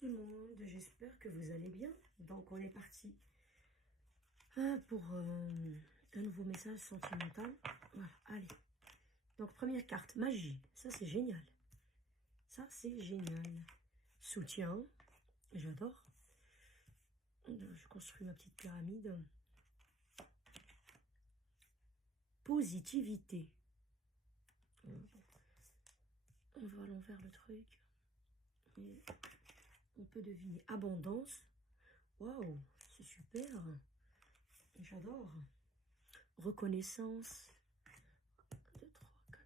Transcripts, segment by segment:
tout le monde, j'espère que vous allez bien. Donc on est parti pour un nouveau message sentimental. Voilà, allez. Donc première carte, magie. Ça c'est génial. Ça c'est génial. Soutien, j'adore. Je construis ma petite pyramide. Positivité. On va à l'envers le truc. Et on peut deviner abondance. Waouh, c'est super. J'adore. Reconnaissance. 1, 2, 3, 4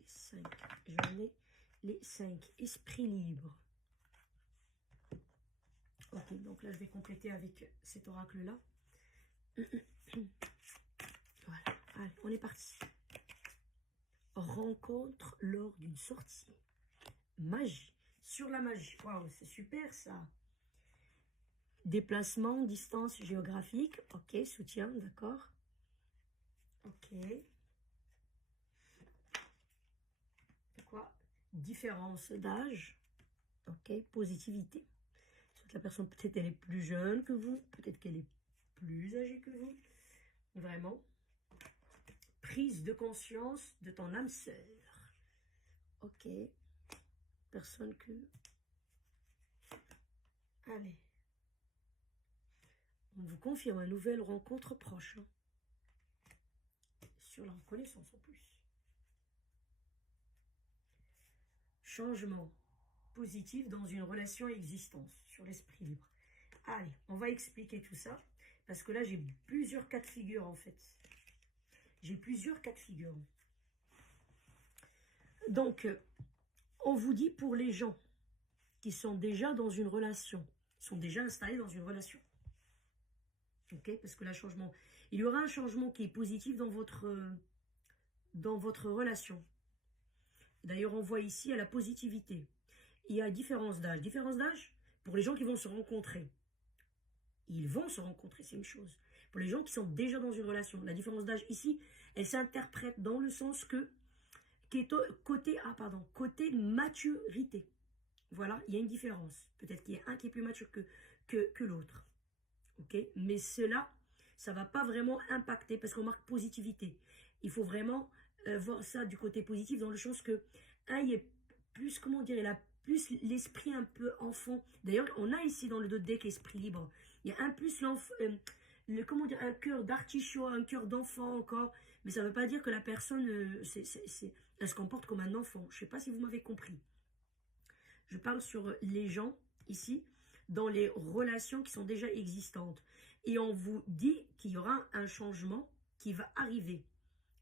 et 5. J'en ai les 5. Esprit libre. Ok, donc là, je vais compléter avec cet oracle-là. Voilà. Allez, on est parti. Rencontre lors d'une sortie. Magie. Sur la magie. Waouh, c'est super ça. Déplacement, distance géographique. Ok, soutien, d'accord. Ok. Quoi? Différence d'âge. Ok, positivité. Soit la personne, peut-être elle est plus jeune que vous, peut-être qu'elle est plus âgée que vous. Vraiment. Prise de conscience de ton âme sœur. Ok. Personne que... Allez. On vous confirme une nouvelle rencontre proche. Hein. Sur la reconnaissance en plus. Changement positif dans une relation existence. Sur l'esprit libre. Allez, on va expliquer tout ça. Parce que là, j'ai plusieurs cas de figure en fait. J'ai plusieurs cas de figure. Donc, on vous dit pour les gens qui sont déjà dans une relation, sont déjà installés dans une relation. Ok, parce que là, il y aura un changement qui est positif dans votre relation. D'ailleurs, on voit ici à la positivité. Il y a différence d'âge. Différence d'âge pour les gens qui vont se rencontrer. Ils vont se rencontrer, c'est une chose. Pour les gens qui sont déjà dans une relation, la différence d'âge ici, elle s'interprète dans le sens que qui est côté maturité. Voilà, il y a une différence. Peut-être qu'il y a un qui est plus mature que l'autre. Ok, mais cela, ça va pas vraiment impacter parce qu'on marque positivité. Il faut vraiment voir ça du côté positif dans le sens que il est plus, comment dire, il a plus l'esprit un peu enfant. D'ailleurs, on a ici dans le dos de deck esprit libre. Il y a un plus comment dire, un cœur d'artichaut, un cœur d'enfant encore. Mais ça ne veut pas dire que la personne, elle se comporte comme un enfant. Je ne sais pas si vous m'avez compris. Je parle sur les gens ici, dans les relations qui sont déjà existantes. Et on vous dit qu'il y aura un changement qui va arriver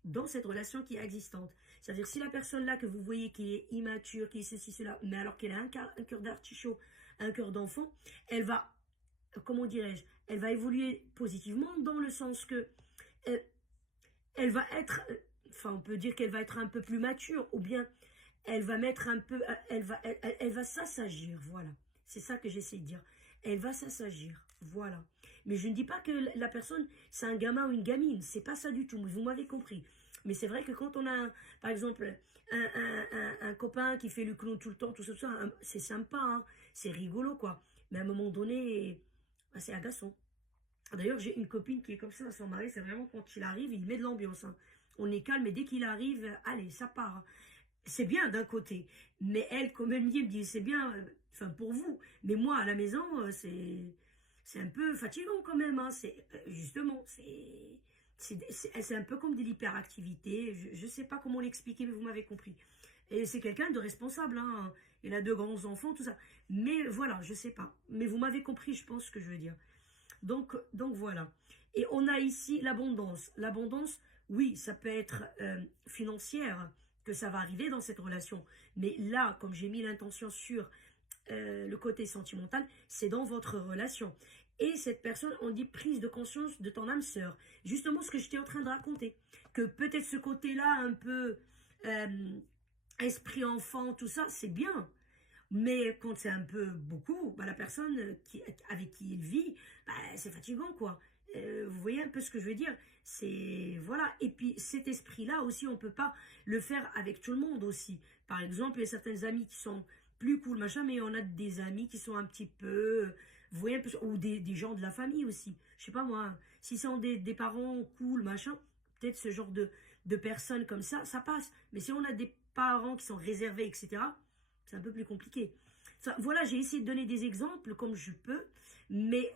dans cette relation qui est existante. C'est-à-dire si la personne là que vous voyez qui est immature, qui est ceci, cela, mais alors qu'elle a un cœur d'artichaut, un cœur d'enfant, elle va, comment dirais-je, elle va évoluer positivement dans le sens que elle va être, enfin on peut dire qu'elle va être un peu plus mature ou bien elle va mettre un peu, elle va s'assagir, voilà. C'est ça que j'essaie de dire. Elle va s'assagir, voilà. Mais je ne dis pas que la personne, c'est un gamin ou une gamine. C'est pas ça du tout, vous m'avez compris. Mais c'est vrai que quand on a, par exemple, un copain qui fait le clown tout le temps, tout ça, c'est sympa, hein, c'est rigolo, quoi. Mais à un moment donné, bah, c'est agaçant. D'ailleurs, j'ai une copine qui est comme ça, son mari, c'est vraiment quand il arrive, il met de l'ambiance. Hein. On est calme, mais dès qu'il arrive, allez, ça part. Hein. C'est bien d'un côté, mais elle, comme elle me dit, c'est bien, enfin pour vous, mais moi à la maison, c'est un peu fatigant quand même, hein. C'est justement, c'est un peu comme de l'hyperactivité. Je sais pas comment l'expliquer, mais vous m'avez compris. Et c'est quelqu'un de responsable, hein. Il a 2 grands enfants, tout ça. Mais voilà, je sais pas. Mais vous m'avez compris, je pense ce que je veux dire. Donc voilà. Et on a ici l'abondance. L'abondance, oui, ça peut être financière, que ça va arriver dans cette relation. Mais là, comme j'ai mis l'intention sur le côté sentimental, c'est dans votre relation. Et cette personne, on dit prise de conscience de ton âme sœur. Justement ce que j'étais en train de raconter. Que peut-être ce côté-là, un peu esprit enfant, tout ça, c'est bien. Mais quand c'est un peu beaucoup, bah, la personne avec qui il vit, bah, c'est fatigant, quoi. Vous voyez un peu ce que je veux dire? C'est, voilà. Et puis, cet esprit-là aussi, on peut pas le faire avec tout le monde aussi. Par exemple, il y a certaines amies qui sont plus cool, machin, mais on a des amis qui sont un petit peu, vous voyez, un peu, ou des gens de la famille aussi. Je sais pas moi, si c'est des parents cool, machin, peut-être ce genre de personnes comme ça passe. Mais si on a des parents qui sont réservés, etc., c'est un peu plus compliqué. Voilà, j'ai essayé de donner des exemples comme je peux, mais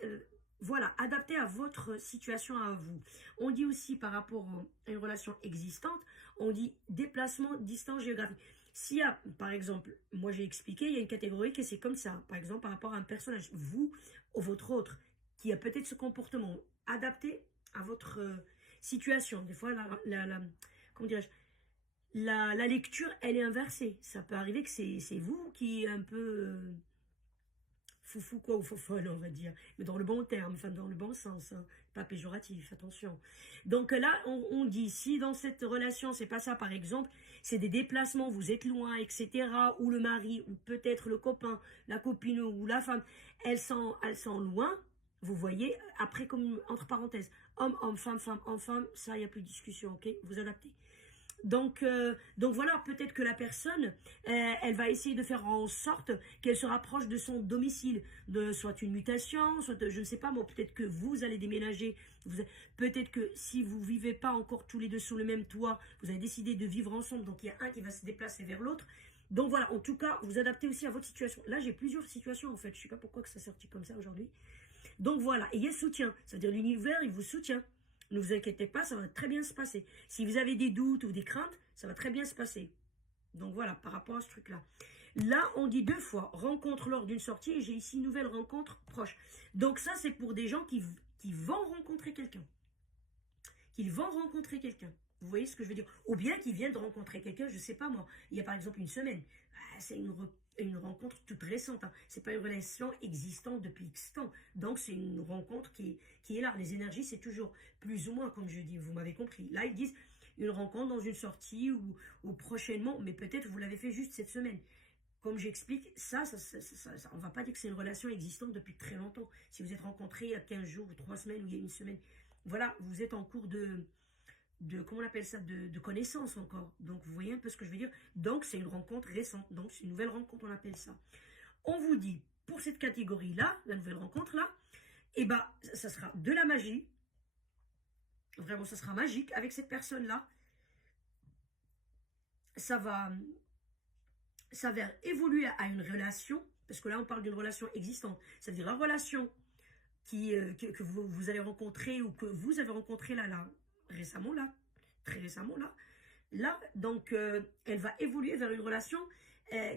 voilà, adapté à votre situation à vous. On dit aussi par rapport à une relation existante, on dit déplacement, distance géographique. S'il y a, par exemple, moi j'ai expliqué, il y a une catégorie que c'est comme ça, par exemple par rapport à un personnage, vous ou votre autre, qui a peut-être ce comportement adapté à votre situation. Des fois, comment dirais-je, la lecture, elle est inversée. Ça peut arriver que c'est vous qui est un peu foufou quoi, ou fofolle, on va dire. Mais dans le bon terme, enfin dans le bon sens, hein, pas péjoratif, attention. Donc là, on dit, si dans cette relation, c'est pas ça, par exemple, c'est des déplacements, vous êtes loin, etc., ou le mari, ou peut-être le copain, la copine ou la femme, elles sont loin, vous voyez, après comme entre parenthèses, homme, homme, femme, femme, homme, femme, ça, il n'y a plus de discussion, ok? Vous adaptez. Donc voilà, peut-être que la personne, elle va essayer de faire en sorte qu'elle se rapproche de son domicile, de soit une mutation, soit je ne sais pas moi, peut-être que vous allez déménager, peut-être que si vous vivez pas encore tous les deux sous le même toit, vous avez décidé de vivre ensemble, donc il y a un qui va se déplacer vers l'autre. Donc voilà, en tout cas, vous adaptez aussi à votre situation. Là, j'ai plusieurs situations en fait, je sais pas pourquoi que ça sortit comme ça aujourd'hui. Donc voilà, ayez soutien, c'est-à-dire l'univers, il vous soutient. Ne vous inquiétez pas, ça va très bien se passer. Si vous avez des doutes ou des craintes, ça va très bien se passer. Donc voilà, par rapport à ce truc-là. Là, on dit 2 fois, rencontre lors d'une sortie, et j'ai ici une nouvelle rencontre proche. Donc ça, c'est pour des gens qui vont rencontrer quelqu'un. Qu'ils vont rencontrer quelqu'un. Vous voyez ce que je veux dire? Ou bien qu'ils viennent de rencontrer quelqu'un, je ne sais pas moi. Il y a par exemple une semaine. C'est une rencontre toute récente. Hein. Ce n'est pas une relation existante depuis X temps. Donc c'est une rencontre qui est là. Les énergies, c'est toujours plus ou moins, comme je dis. Vous m'avez compris. Là, ils disent une rencontre dans une sortie ou prochainement. Mais peut-être vous l'avez fait juste cette semaine. Comme j'explique, on ne va pas dire que c'est une relation existante depuis très longtemps. Si vous êtes rencontrés il y a 15 jours ou 3 semaines ou il y a une semaine, voilà, vous êtes en cours comment on appelle ça, de connaissance encore. Donc, vous voyez un peu ce que je veux dire. Donc, c'est une rencontre récente. Donc, c'est une nouvelle rencontre, on appelle ça. On vous dit, pour cette catégorie-là, la nouvelle rencontre-là, eh ben, ça sera de la magie. Vraiment, ça sera magique avec cette personne-là. Ça va évoluer à une relation, parce que là, on parle d'une relation existante. C'est-à-dire la relation que vous allez rencontrer ou que vous avez rencontré là, récemment, là, très récemment, là, donc, elle va évoluer vers une relation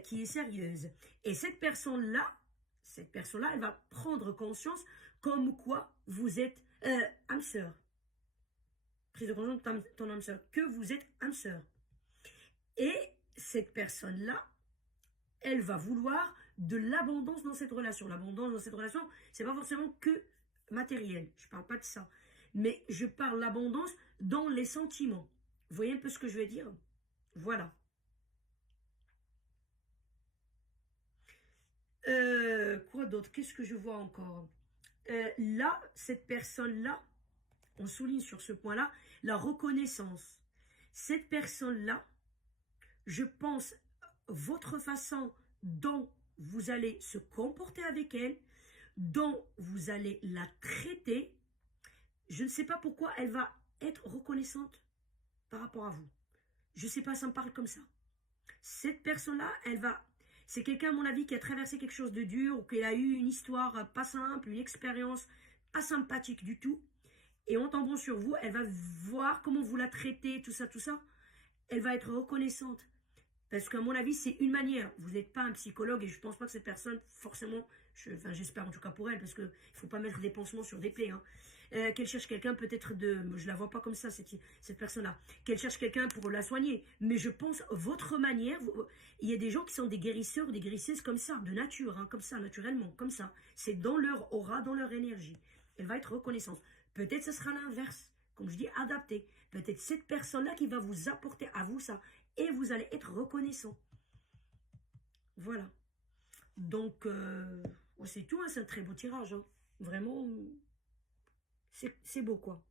qui est sérieuse. Et cette personne-là, elle va prendre conscience comme quoi vous êtes âme sœur. Prise de conscience de ton âme sœur, que vous êtes âme sœur. Et cette personne-là, elle va vouloir de l'abondance dans cette relation. L'abondance dans cette relation, c'est pas forcément que matériel. Je parle pas de ça. Mais je parle l'abondance dans les sentiments. Vous voyez un peu ce que je veux dire? Voilà. Quoi d'autre? Qu'est-ce que je vois encore? Là, cette personne-là, on souligne sur ce point-là, la reconnaissance. Cette personne-là, je pense, votre façon dont vous allez se comporter avec elle, dont vous allez la traiter, je ne sais pas pourquoi elle va être reconnaissante par rapport à vous. Je ne sais pas, ça me parle comme ça. Cette personne-là, c'est quelqu'un, à mon avis, qui a traversé quelque chose de dur ou qui a eu une histoire pas simple, une expérience pas sympathique du tout. Et en tombant sur vous, elle va voir comment vous la traitez, tout ça. Elle va être reconnaissante. Parce qu'à mon avis, c'est une manière. Vous n'êtes pas un psychologue et je ne pense pas que cette personne, forcément, j'espère en tout cas pour elle, parce qu'il ne faut pas mettre des pansements sur des plaies. Hein. Qu'elle cherche quelqu'un peut-être je la vois pas comme ça, cette personne-là. Qu'elle cherche quelqu'un pour la soigner. Mais je pense, votre manière, il y a des gens qui sont des guérisseurs ou des guérisseuses comme ça, de nature, hein, comme ça, naturellement, comme ça. C'est dans leur aura, dans leur énergie. Elle va être reconnaissante. Peut-être ce sera l'inverse. Comme je dis, adapté. Peut-être cette personne-là qui va vous apporter à vous ça. Et vous allez être reconnaissant. Voilà. Donc, c'est tout. Hein, c'est un très beau tirage. Hein. Vraiment, c'est beau, quoi.